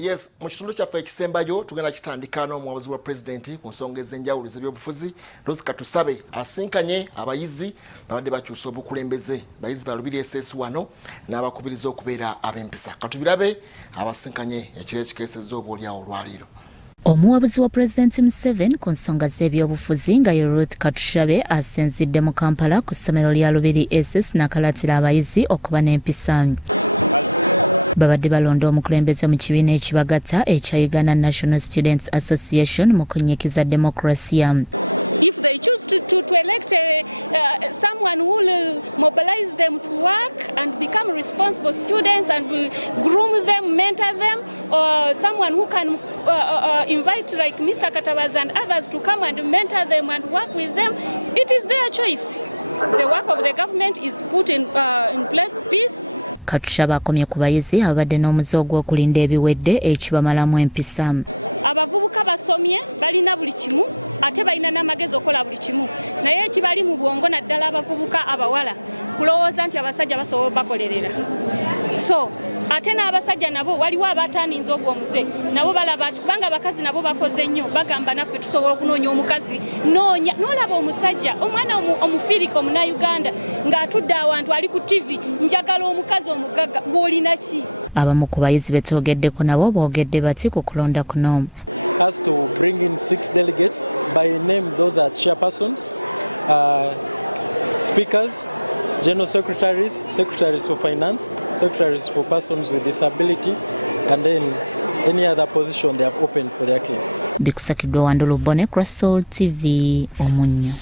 Yes, mu kitundu kyaffe ekisembayo tugenda kitandika n'omuwabuzi wa pulezidenti ku nsonga ez'enjawulo ez'ebyobufuzi Ruth Katusabe asinkanye abayizi babadde bakyusa obukulembeze bayizi ba Lubiri SS1 n'abakubiriza okubeera ab'empisa. Katubirabe abasinkanye ekiro ekikeesezza oboolyawo olwaleero. Omuwabuzi wa Pulezidenti Museveni ku nsonga z'ebyobufuzi nga ye Ruth Katusabe asenzidde mu Kampala ku ssomero lya Lubiri SS n'akalaatira abayizi okuba n'empisa. Babadde balonda omukulembeze mu kibiina ekibagatta ekya Uganda National Students Association mu kunnyikiza demokrasiya. Katusabe akomye ku bayizi abadde n'omuze ogw'okulinda ebiwedde ekibamalamu empisa. Abamu ku bayizi betwogeddeko nabo boogedde bati ku kulonda kuno. Bikusakiddwa Wandulu Bone, Crystal TV, Omunyo.